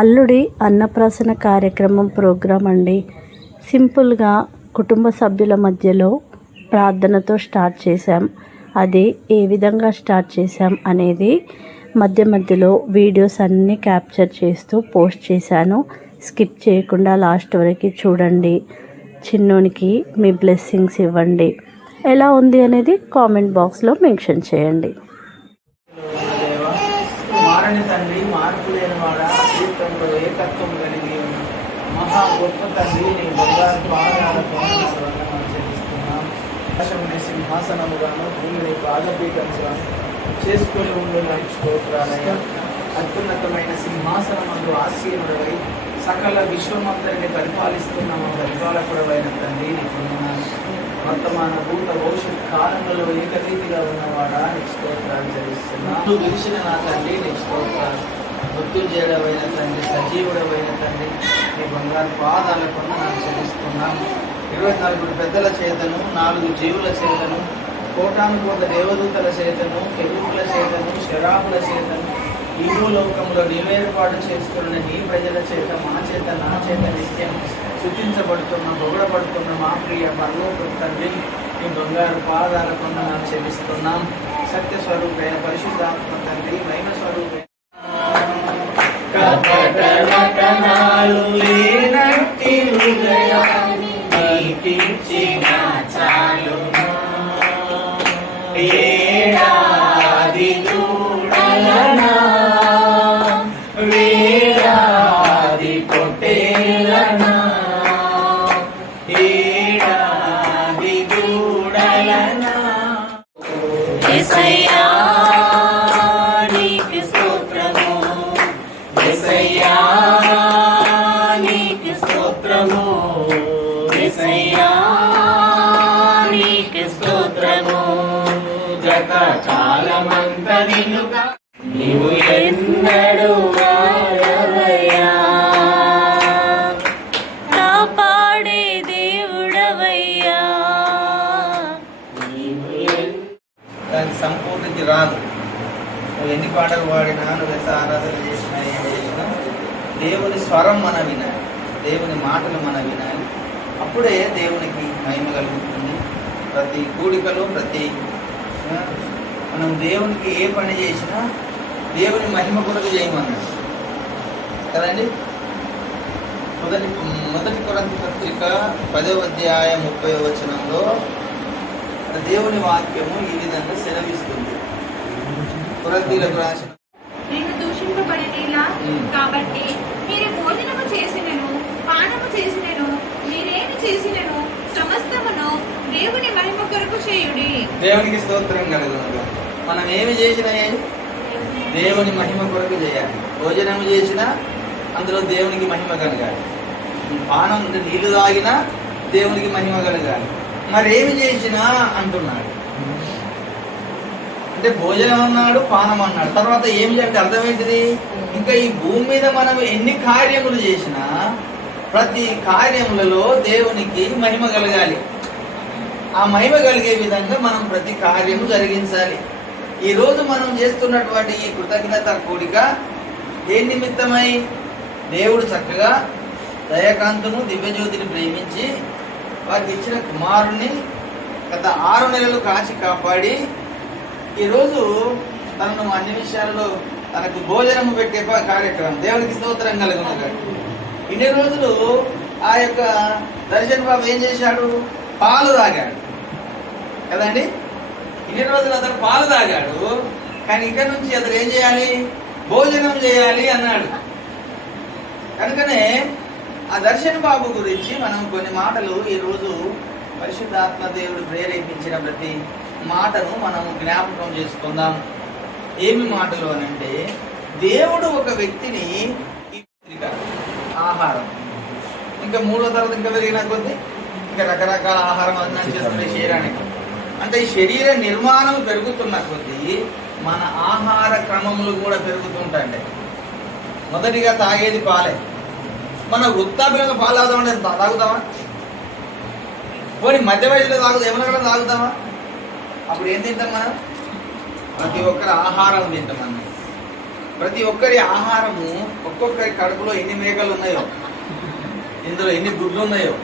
అల్లుడి అన్నప్రాసన కార్యక్రమం ప్రోగ్రాం అండి. సింపుల్గా కుటుంబ సభ్యుల మధ్యలో ప్రార్థనతో స్టార్ట్ చేశాం. అది ఏ విధంగా స్టార్ట్ చేశాం అనేది మధ్య మధ్యలో వీడియోస్ అన్నీ క్యాప్చర్ చేస్తూ పోస్ట్ చేశాను. స్కిప్ చేయకుండా లాస్ట్ వరకు చూడండి. చిన్నోనికి మీ బ్లెస్సింగ్స్ ఇవ్వండి. ఎలా ఉంది అనేది కామెంట్ బాక్స్లో మెన్షన్ చేయండి. మారని తండ్రి, మార్పు లేని వాడ, జీవితంలో ఏకత్వం కలిగి ఉన్న మహా గొప్ప తండ్రి, నీ బంగారు పాదాల వందనాలు చెల్లిస్తున్నాం. ఆకాశముని సింహాసనముగాను, భూమిని పాదపీఠముగాను చేసుకొని ఉండు స్తోత్రాలయ్యా. అత్యున్నతమైన సింహాసనమందు ఆసీనుడవై సకల విశ్వమంతరిని పరిపాలిస్తున్న మా పరిపాలకుడవైన తండ్రి, నీకు వందనాలు. వర్తమాన భూత భవిష్యత్ కాలంలో ఏకరీతిగా ఉన్నవాడా, నీకు స్తోత్రాలు చెల్లిస్తున్నాను. గెలిచిన నా తండ్రి, నీకు స్తోత్రాలు. మృత్యుంజయుడవైన తండ్రి, సజీవుడవైన తండ్రి, నీ బంగారు పాదాల వందనాలు చెల్లిస్తున్నాము. 24 పెద్దల చేతను, 4 జీవుల చేతను, కోటాను కోట దేవదూతల చేతను, కెరూబుల చేతను, శరాబుల చేతను, ఈ లోకంలో నీవేర్పాటు చేసుకున్న నీ ప్రజల చేత, మా చేత, నా చేత నిత్యం స్తుతించబడుతున్న, పొగడబడుతున్న మా ప్రియ పరలోక తండ్రి, నీ బంగారు పాదాల వందనాలు చెల్లిస్తున్నాం. సత్య స్వరూపైన పరిశుద్ధాత్మ తండ్రి, మహిమ స్వరూపైన నీవు ఎన్నడు మారవయ్యా, కాపాడే దేవుడవయ్యా. దానికి సంపూర్ణకి రాదు. నువ్వు ఎన్ని పాటలు పాడినా, నువ్వు ఎంత ఆరాధన చేసినా, ఏం చేసినా దేవుని స్వరం మన వినాలి, దేవుని మాటలు మన వినాలి. అప్పుడే దేవునికి మహిమ కలుగుతుంది. ప్రతి కూడికలో, ప్రతి మనం దేవునికి ఏ పని చేసినా దేవుని మహిమ కొరకు చేయమన్నాడు కదండి. మొదటి కొరింథీ పత్రిక 10వ అధ్యాయం 30వ వచనంలో దేవుని వాక్యము ఈ విధంగా సెలవిస్తుంది. కొరింథీయులకు రాసిన నేను దూషింపబడినలా కాబట్టి మీరు భోజనము చేసినను, పానము చేసినను, మీరేమి చేసినను సమస్తమును దేవుని మహిమ కొరకు చేయుడి. దేవునికి స్తోత్రం కలుగును. మనం ఏమి చేసినా దేవుని మహిమ కొరకు చేయాలి. భోజనం చేసినా అందులో దేవునికి మహిమ కలగాలి. పానం నీళ్లు తాగినా దేవునికి మహిమ కలగాలి. మరి ఏమి చేసినా అంటున్నాడు. అంటే భోజనం అన్నాడు, పానం అన్నాడు, తర్వాత ఏమి అంటే అర్థమేంటిది? ఇంకా ఈ భూమి మీద మనం ఎన్ని కార్యములు చేసినా ప్రతి కార్యములలో దేవునికి మహిమ కలగాలి. ఆ మహిమ కలిగే విధంగా మనం ప్రతి కార్యము జరిగించాలి. ఈరోజు మనం చేస్తున్నటువంటి ఈ కృతజ్ఞత కూడిక ఏ నిమిత్తమై? దేవుడు చక్కగా దయాకాంతును, దివ్యజ్యోతిని ప్రేమించి వారికి ఇచ్చిన కుమారుణ్ణి గత 6 నెలలు కాచి కాపాడి ఈరోజు తనను అన్ని విషయాలలో తనకు భోజనము పెట్టే కార్యక్రమం. దేవునికి స్తోత్రం కలుగును. ఇన్ని రోజులు ఆ యొక్క దర్శన్ బాబు ఏం చేశాడు? పాలు తాగాడు కదండి. ఇన్ని రోజులు అతను పాలు తాగాడు, కానీ ఇక్కడ నుంచి అతను ఏం చేయాలి? భోజనం చేయాలి అన్నాడు. కనుకనే ఆ దర్శన్ బాబు గురించి మనం కొన్ని మాటలు ఈరోజు పరిశుద్ధాత్మ దేవుడు ప్రేరేపించిన ప్రతి మాటను మనం జ్ఞాపకం చేసుకుందాం. ఏమి మాటలు అని అంటే, దేవుడు ఒక వ్యక్తిని ఆహారం, ఇంకా 3వ తరగతి ఇంకా పెరిగిన కొద్దీ ఇంకా రకరకాల ఆహారం అందించి చేస్తున్న శరీరానికి. అంటే ఈ శరీర నిర్మాణం పెరుగుతున్న కొద్దీ మన ఆహార క్రమములు కూడా పెరుగుతుంటాయండి. మొదటిగా తాగేది పాలే. మన వృత్తాభిలో పాలు తాగుతామంటే తాగుతామా? పోనీ మధ్య వయసులో తాగుతాం, ఏమన్నా కూడా తాగుతామా? అప్పుడు ఏం తింటాం మనం? ప్రతి ఒక్కరు ఆహారం తింటాం అన్నమాట. ప్రతి ఒక్కరి ఆహారము ఒక్కొక్కరి కడుపులో ఎన్ని మేకలు ఉన్నాయో, ఇందులో ఎన్ని గుడ్లు ఉన్నాయో,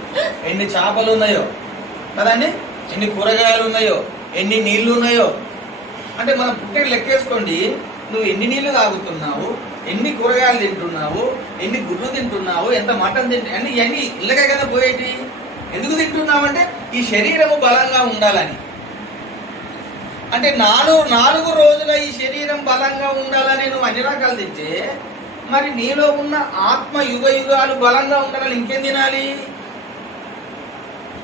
ఎన్ని చేపలు ఉన్నాయో కదండి, ఎన్ని కూరగాయలు ఉన్నాయో, ఎన్ని నీళ్లు ఉన్నాయో. అంటే మనం పుట్టే లెక్కేసుకోండి, నువ్వు ఎన్ని నీళ్లు తాగుతున్నావు, ఎన్ని కూరగాయలు తింటున్నావు, ఎన్ని గుడ్లు తింటున్నావు, ఎంత మటన్ తింటు అన్ని ఇవన్నీ ఇళ్ళకే కదా పోయేటి. ఎందుకు తింటున్నావంటే ఈ శరీరము బలంగా ఉండాలని. అంటే 4 రోజుల ఈ శరీరం బలంగా ఉండాలని నువ్వు అన్ని రకాలు తింటే మరి నీలో ఉన్న ఆత్మ యుగ యుగాలు బలంగా ఉండాలని ఇంకేం తినాలి?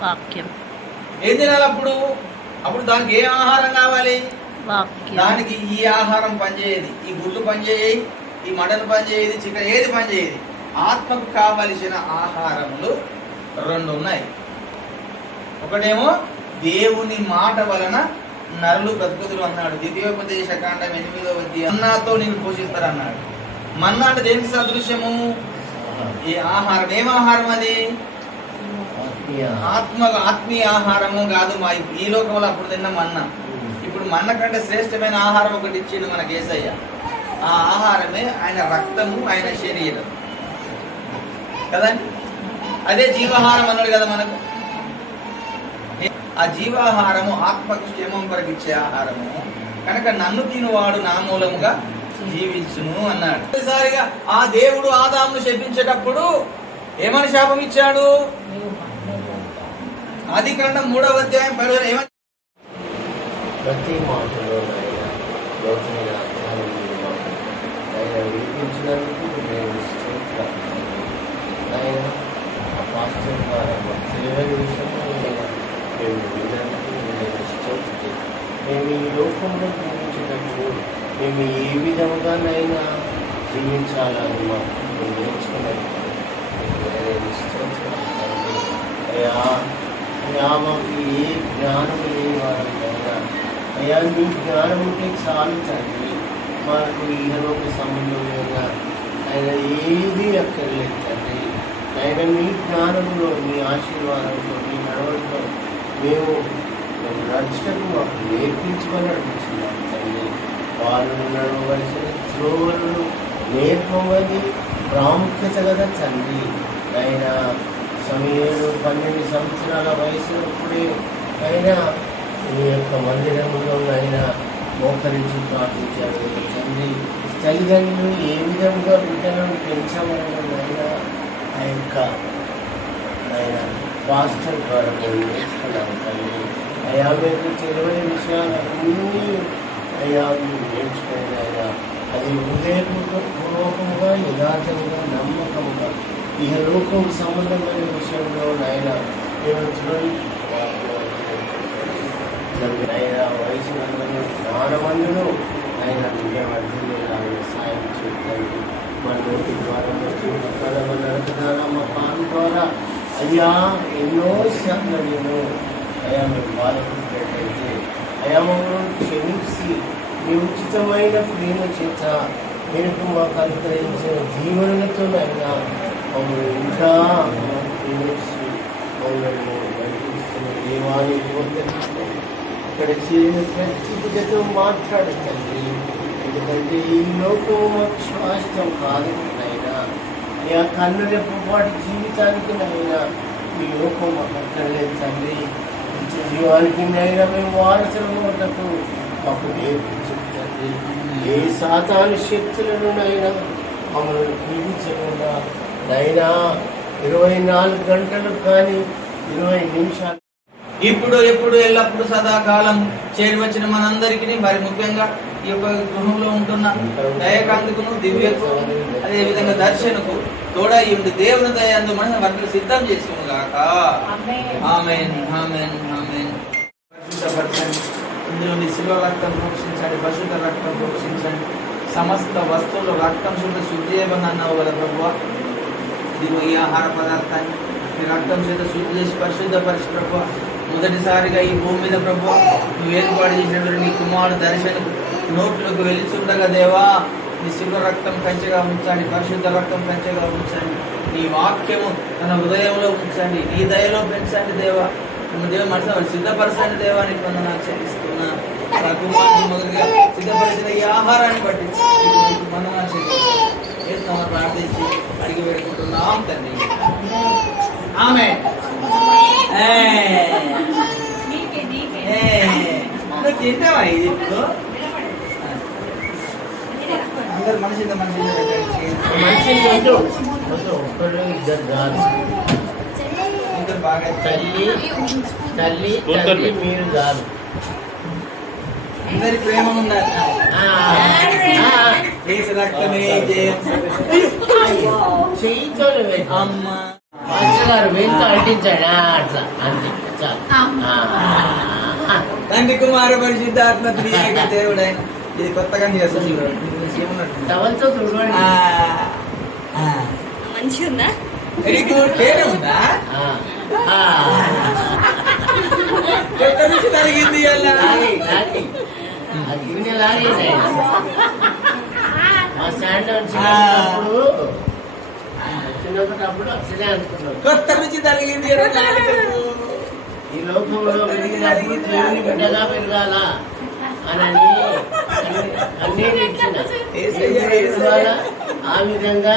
వాక్యం. ఏం తినాలి అప్పుడు? దానికి ఏ ఆహారం కావాలి? వాక్యం. దానికి ఈ ఆహారం పనిచేయదు, ఈ గుడ్లు పనిచేయి, ఈ మటన్ పనిచేయదు, చికెన్ ఏది పనిచేయదు. ఆత్మకు కావలసిన ఆహారములు 2 ఉన్నాయి. ఒకటేమో దేవుని మాట వలన నరులు బ్రతుకుదురు అన్నాడు, ద్వితీయోపదేశ కాండం 8వ అధ్యాయం. మన్నాతో నేను పోషిస్తారు అన్నాడు. మన్నా అంటే దేనికి సదృశ్యము? ఈ ఆహారం. ఏం ఆహారం అది? ఆత్మీయ ఆహారము కాదు. మా ఈ లోకంలో అప్పుడు తిన్న మన్నా. ఇప్పుడు మన్న కంటే శ్రేష్టమైన ఆహారం ఒకటి ఇచ్చిండు మనకి యేసయ్య. ఆ ఆహారమే ఆయన రక్తము, ఆయన శరీరం కదండి. అదే జీవాహారం అన్నాడు కదా మనకు. ఆ జీవాహారము ఆత్మకు క్షేమం కొరకు ఇచ్చే ఆహారము కనుక నన్ను తినువాడు నా మూలముగా జీవించును అన్నాడు. ఒకసారిగా ఆ దేవుడు ఆదామును శపించేటప్పుడు ఏమని శాపం ఇచ్చాడు? ఆదికాండం 3వ అధ్యాయం 10 ఏమని? ప్రతి మాటలో లోతైన అర్థాలు ఆయన వినిపించినందుకు నేను స్తోత్రాలు. ఆయన ఆ పాస్టర్ ద్వారా తెలివైన విషయంలో మేము విన్నందుకు నేను స్తోత్రం. మేము ఈ లోకంలో జీవించినట్టు మేము ఏ విధముగానైనా జీవించాలని మాకు నేర్చుకున్నట్టు నేను స్తోత్రాలు. అయ్యా మాకు ఏ జ్ఞానం లేని వారైనా అయ్యా నీ జ్ఞానం ఉంటే చాలు తండ్రి. మాకు ఈహలోక సంబంధం లేదా ఆయన ఏది అక్కర్లేదు తండ్రి. ఆయన నీ జ్ఞానంలో, నీ ఆశీర్వాదంలో, నీ నడవడంలో మేము నడుచటకు మాకు నేర్పించమని అడుగుతున్నాం తండ్రి. వాళ్ళు నడవలసిన త్రోవలను నేర్పమని ప్రాముఖ్యత కదా తండ్రి. ఆయన 12 సంవత్సరాల వయసులోప్పుడే అయినా ఈ యొక్క మందిరంలో అయినా మోకరించి ప్రార్థించారు తండ్రి. తల్లిదండ్రులు ఏ విధంగా బిడ్డలను పెంచమని అయినా ఆ యొక్క ఆయన పాస్టర్ ద్వారా మేము నేర్చుకున్నాము తండ్రి. అయా మీకు తెలియని విషయాలన్నీ అయ్యా మీరు నేర్చుకుని అయినా అది హృదయపూర్వకంగా యథార్థంగా నమ్మకంగా ఈ లోకం సంబంధమైన విషయంలో నాయన ఆయన వయసు జ్ఞానమందును ఆయన విజయవర్ధన సాయం చేయండి. మన నోటి ద్వారా మా పాన్ ద్వారా అయ్యా ఎన్నో శాతం నేను అయా మేము బాధపడినట్టయితే అయా మమ్మల్ని క్షమించి మీ ఉచితమైన ప్రేమ చేత మీరు మాకు అనుగ్రహించిన జీవనతోనైనా మమ్మల్ని ఇంకా ప్రేమించి మమ్మల్ని నడిపిస్తున్న దేవాలయం వద్దకు ఇక్కడ చేరిన ప్రతి బిడ్డతో మాట్లాడతండి. ఎందుకంటే ఈ లోకం మాకు శ్వాసం కాదు అయినా ఆ కన్నులెప్పటి జీవితానికి నైనా ఈ లోకం మాకు అక్కర్లేదు తండ్రి. నిత్య జీవానికి నైనా మేము వారసులు ఉండటకు మాకు నేర్పించండి. ఏ సాతాను శక్తులను నైనా మమ్మల్ని పీడించకుండా నైనా 24 గంటలు కానీ 20 నిమిషాలు ఇప్పుడు ఎప్పుడు ఎల్లప్పుడు సదాకాలం చేరి వచ్చిన మనందరికీ మరి ముఖ్యంగా ఈ యొక్క గృహంలో ఉంటున్న దయకాంతకును దివ్యకు అదేవిధంగా దర్శనకు తోడై ఉండి దేవుని దయందు మనం వాటిని సిద్ధం చేసుకును గాక. ఆమేన్ ఆమేన్ ఆమేన్. ఇందులో మీ శిల్వ రక్తం పోషించండి, పరిశుద్ధ రక్తం పోషించండి. సమస్త వస్తువులు రక్తం శుద్ధి చేయమని అన్నావు కదా ప్రభువా. ఇదిగో ఈ ఆహార పదార్థాన్ని మీ రక్తం చేత శుద్ధి చేసి పరిశుద్ధపరిచి ప్రభువా. మొదటిసారిగా ఈ భూమి మీద ప్రభువా నువ్వు ఏర్పాటు చేసినటువంటి నీ కుమారుడు దర్శనకు నోట్లకు వెలుచుండగా దేవా నీ శివ రక్తం కంచెగా ఉంచండి, పరిశుద్ధ రక్తం కంచెగా ఉంచండి. నీ వాక్యము తన హృదయంలో ఉంచండి, నీ దయలో పెంచండి దేవా. దేవ మనసు సిద్ధపరచండి దేవా. నీకు వందనాలు చెల్లిస్తున్నా. ద్వారా కుమారుని మొదలుగా సిద్ధపరిచిన ఈ ఆహారాన్ని బట్టి మీకు వందనాలు చెల్లిస్తున్నాము. ప్రార్థించి అడిగి పెట్టుకుంటున్నాం తండ్రి. ఆమేన్. నువ్వు తింటావా ఇది ఇప్పుడు? అందరు మనిషి బాగా తల్లి తల్లి తల్లి మీరు కాదు. అందరి ప్రేమ ఉండాలి. యేసు రక్తమే జయం. చెయ్యితో అమ్మ మాస్టర్ గారు వెళ్తూ అంటించాడా అట్లా అంతే చాలు. తండ్రి కుమార పరిశుద్ధాత్మ త్రియేక దేవుడైన ఇది కొత్తగా చేస్తుంది. టవల్తో చూడండి. మంచిగా ఉందా? Very good. పేరు ఉందా? కొత్త రుచి తరిగింది అలా. మా స్టాండ్ వచ్చినప్పుడు అసలే అనుకున్నాం కొత్త రుచి తరిగింది. ఈ లోకంలో వెలిగినప్పుడు దేవుని బిడ్డగా పెరగాల అని అన్నీ ఇచ్చిన ఆ విధంగా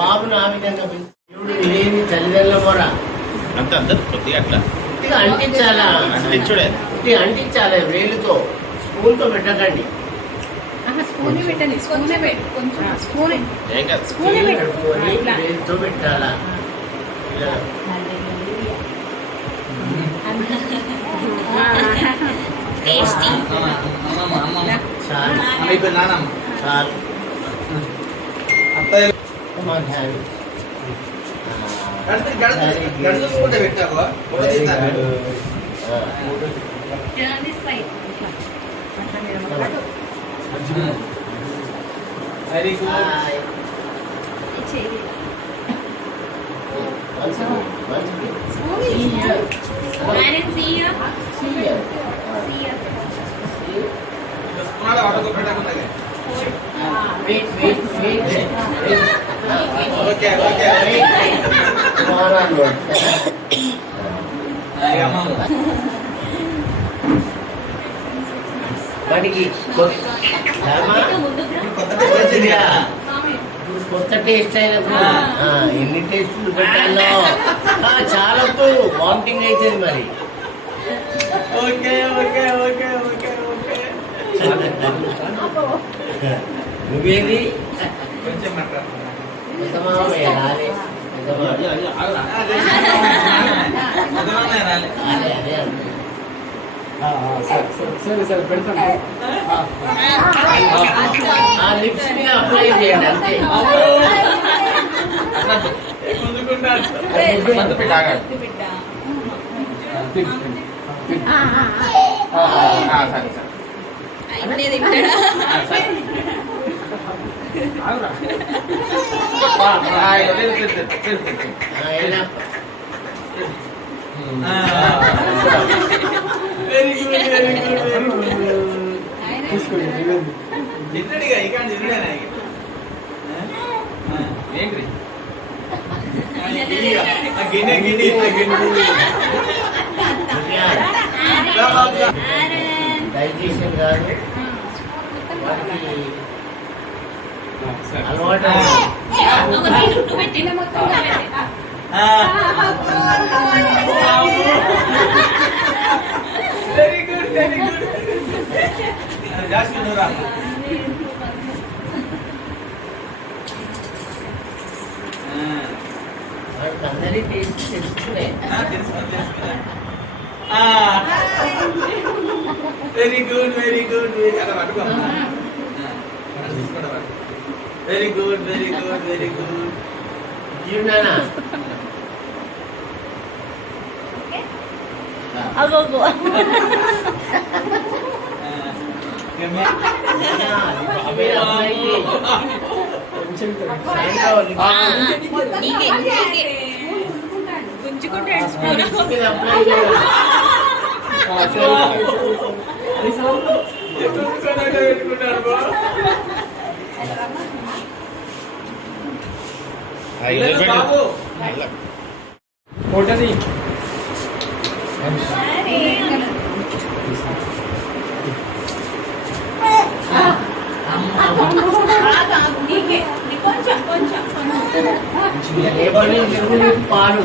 బాబును ఆ విధంగా దేవుడు లేని తల్లిదండ్రుల మొర అంత అందరు కొద్దిగా అట్లా కొద్దిగా అంటించాలా తెచ్చుడే కొద్దిగా అంటించాలి. వేలుతో స్పూన్తో పెట్టకండి. స్పూన్ పెట్టండి. స్పూన్ పెట్టు. కొంచెం స్పూన్ ఏం కాదు. స్పూన్ పెట్టు. కడుక్కొని వేలుతో పెట్టాలా. ఇలా టేస్టీ. చాలు అయిపోయి నానమ్మ చాలు. అత్తయ్య Come on, Harry. గడి చూసుకుంటే పెట్టావా? Turn this side. Very good. చేయి. Once again. Spoon See here. and see here. See here. See here. See? స్పూనాలు వాడుకో పెట్టకుండా. Wait. Okay okay. Come on, Lord. వాడికి కొత్త టేస్ట్ అయినప్పుడు ఎన్ని టేస్టులు పెట్టాలో చాలా వామిటింగ్ అవుతుంది మరి. Okay okay okay okay okay. నువ్వేది కొంచెం పెద్దమామయ్య రాలే. అదే ఆ లిప్స్ మీద అప్లై చేయండి అంతే. Very good very good very good. తిన్నడిగా ఇక్కడ తిన్నడేనా ఏంటి గిన్నె గిన్నె గిన్నె డైజెషన్ కాదు వాటికి అలవాటు. Very good very good. Jasmine రా. అందరి టేస్ట్ తెలుసుకునే. Very good very good. అలా పట్టుకో. Very good very good very good. చూడనా అగోగో గుంజుకుంటాడు బాబు ఫోటోది నీకే కొంచెం కొంచెం రేపటి నుంచి పాడు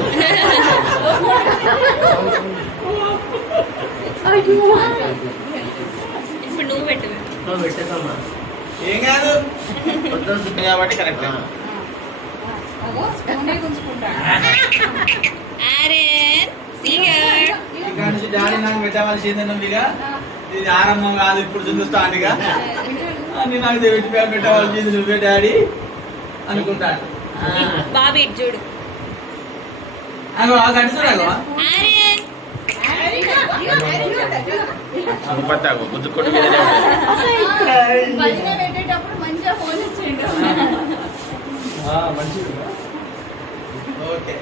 ఇప్పుడు నువ్వు పెట్టు పెట్టేదమ్మా ఏం కాదు కాబట్టి కరెక్ట్ స్పూనే గుంజుకుంటాడు ఆరెన్ సీగర్ ఇక్కడ నుంచి డాడీ నాకు పెట్టవలసింది ఉందిగా ఇది ఆరంభం కాదు ఇప్పుడు చూడు స్టార్ట్గా అన్ని నాకు పెట్టవలసింది నువ్వే డాడీ అనుకుంటాను బాబీ ఇటు చూడు అగో కడుతున్నాగో ఆరెన్ పత్తాకు గుద్దు కొట్టు మీదనే బలిగా పెట్టేటప్పుడు మంచిగా ఫోన్ ఇచ్చేయండి మంచిది ఓకే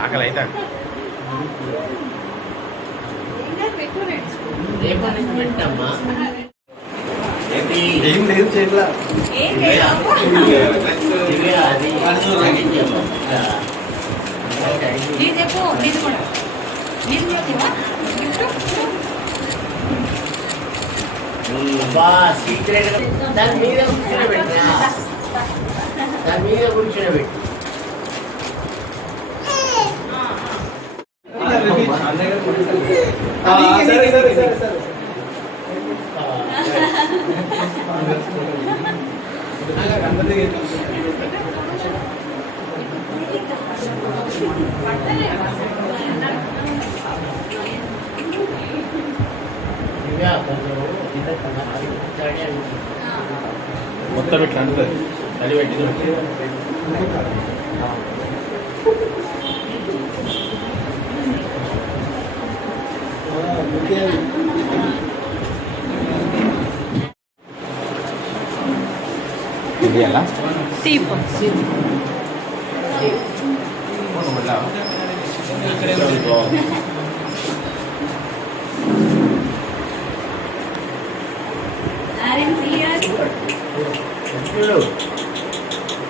ఆకలి అయితే రేపటి నుంచి పెట్టమ్మా ఏం లేదు చేయట్లా అది నీది చెప్పు నీది కూడా నీది కూడా తీవా? బా సీక్రెట్ దాని మీద కూర్చోబెట్టినా దాని మీద కూర్చోబెట్టి సరే సరే సరే సరే మొత్తం ఇట్లా అంటుంది అది పెట్టింది ఇది ఎలా తీపు ఆరెన్ సీగర్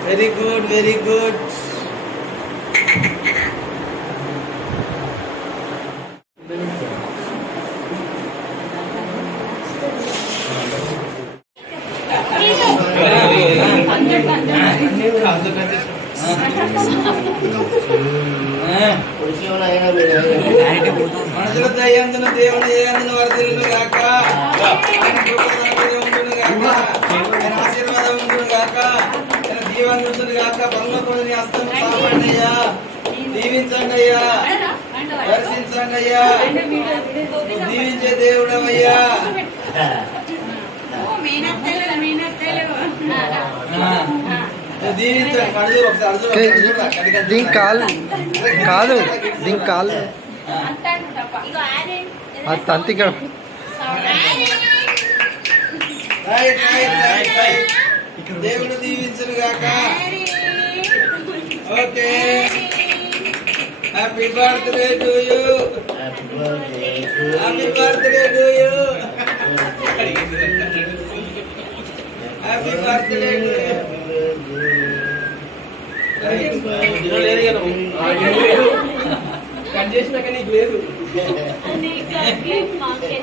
వెరీ గుడ్ వెరీ గుడ్ మనసులో దయ్యందున దేవుని దయందున వర్ధిల్లును గాక ఆయన కృప మన మీద ఉండును గాక ఆయన ఆశీర్వాదం ఉండును గాక ఆయన దీవెన ఉండును గాక పరలోకముని హస్తం సాపండి అయ్యా దీవించండి అయ్యా దర్శించండి అయ్యా నువ్వు దీవించే దేవుడవయ్యా దీవించండి కడుగు ఒకసారి దీనికి కాలు కాదు దీనికి కాలు అది తంతిక రైట్ రైట్ రైట్ రైట్ దేవుడు దీవించును గాక okay happy birthday to you happy birthday to you happy birthday to you cut చేసినాక నీకు లేదు మాకే